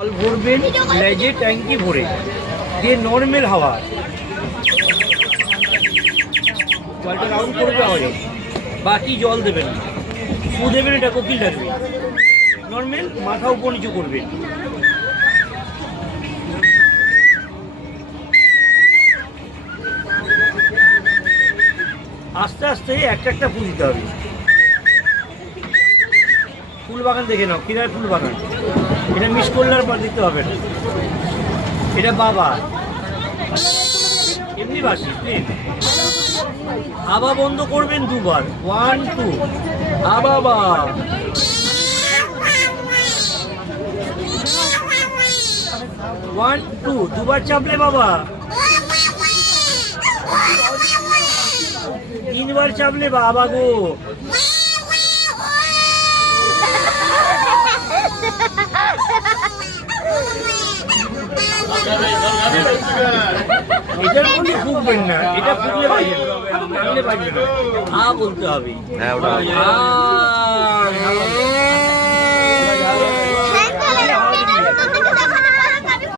জল ভরবেন লেজে ট্যাঙ্কি ভরে, যে নর্মাল হাওয়া জলটা রাউন্ড করবে হয়, বাকি জল দেবেন না। ফু দেবেন, এটা কোকিল ডাকবে। নর্মাল মাথা উপর নিচু করবেন। আস্তে আস্তে একটা একটা ফুল দিতে হবে। ফুল বাগান দেখে নাও, কিনার ফুল বাগান। এটা মিস করলে আর পর দিতে হবে না। এটা বাবা এমনি বাসি প্লিজ। আবা বন্ধ করবেন দুবার, 1 2 আবাবা। 1 2 দুবার চাপলে বাবা, 3 বার চাপলে বাবা গো। এটার মধ্যে ফুকবেন না, এটা ফুকলে বাজবে না, বলতে হবে।